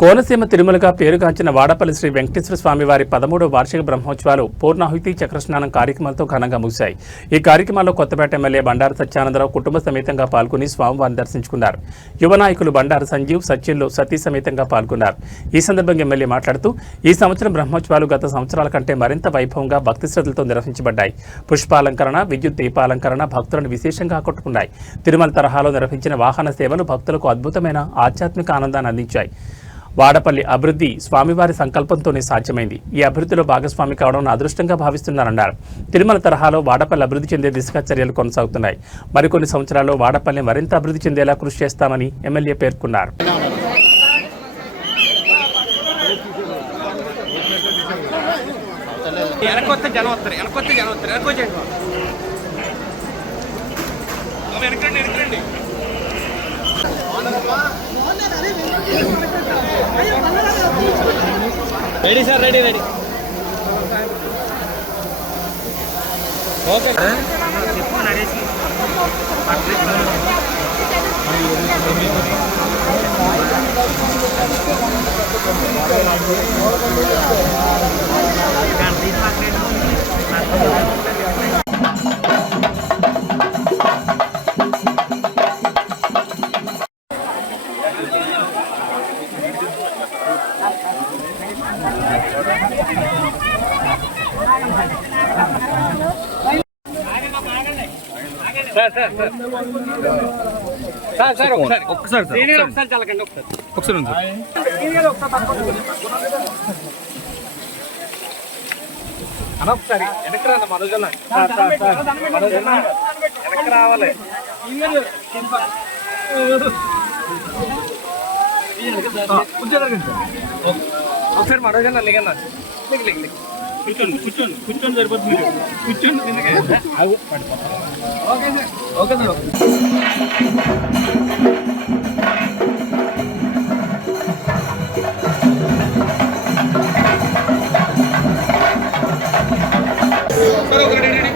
కోనసీమ తిరుమలగా పేరుగాంచిన వాడపల్లి శ్రీ వెంకటేశ్వర స్వామి వారి పదమూడవ వార్షిక బ్రహ్మోత్సవాలు పూర్ణాహుతి చక్రస్నానం కార్యక్రమాలతో ఘనంగా ముగిశాయి. ఈ కార్యక్రమాల్లో కొత్తపేట ఎమ్మెల్యే బండారు సత్యానందరావు కుటుంబ సమేతంగా పాల్గొని స్వామివారిని దర్శించుకున్నారు. యువ నాయకులు బండారు సంజీవ్ సచిన్లు సతీ సమేతంగా పాల్గొన్నారు. ఈ సందర్భంగా ఎమ్మెల్యే మాట్లాడుతూ ఈ సంవత్సరం బ్రహ్మోత్సవాలు గత సంవత్సరాల కంటే మరింత వైభవంగా భక్తి శ్రద్ధలతో నిర్వహించబడ్డాయి. పుష్పాలంకరణ విద్యుత్ దీపాలంకరణ భక్తులను విశేషంగా ఆకట్టుకున్నాయి. తిరుమల తరహాలో నిర్వహించిన వాహన సేవలు భక్తులకు అద్భుతమైన ఆధ్యాత్మిక ఆనందాన్ని అందించాయి. వాడపల్లి అభివృద్ధి స్వామివారి సంకల్పంతోనే సాధ్యమైంది. ఈ అభివృద్ధిలో భాగస్వామి కావడం నా అదృష్టంగా భావిస్తున్నారన్నారు తిరుమల తరహాలో వాడపల్లి అభివృద్ధి చెందే దిశగా చర్యలు కొనసాగుతున్నాయి. మరికొన్ని సంవత్సరాల్లో వాడపల్లి మరింత అభివృద్ధి చెందేలా కృషి చేస్తామని ఎమ్మెల్యే పేర్కొన్నారు. వెనకొస్తే జనం వస్తారు వెనకొస్తే జనం వస్తారు వెనకొచ్చేయండి వెనకండి వెనకండి. Ready sir ready ready okay sir sir sir sir sir ఒకసారి ఒక్కసారి సీనియర్ ఒకసారి చల్లకండి ఒకసారి ఒకసారి ఉంది సీనియర్ ఒకసారి పట్టుకోండి. అన్న ఒకసారి వెనక్కి రా మనోజన్న సార్ సార్ సార్ మనోజన్న వెనక్కి రావాలి ఒకసారి మనోజన్న లిగన్న లిగ్ లిగ్ లిగ్ కూర్చోండి కూర్చోండి కూర్చోండి సరిపోతుంది కూర్చోండి తిన్నగా ఓకే సార్ ఓకే సార్ సరే ఓకే రెడీ రెడీ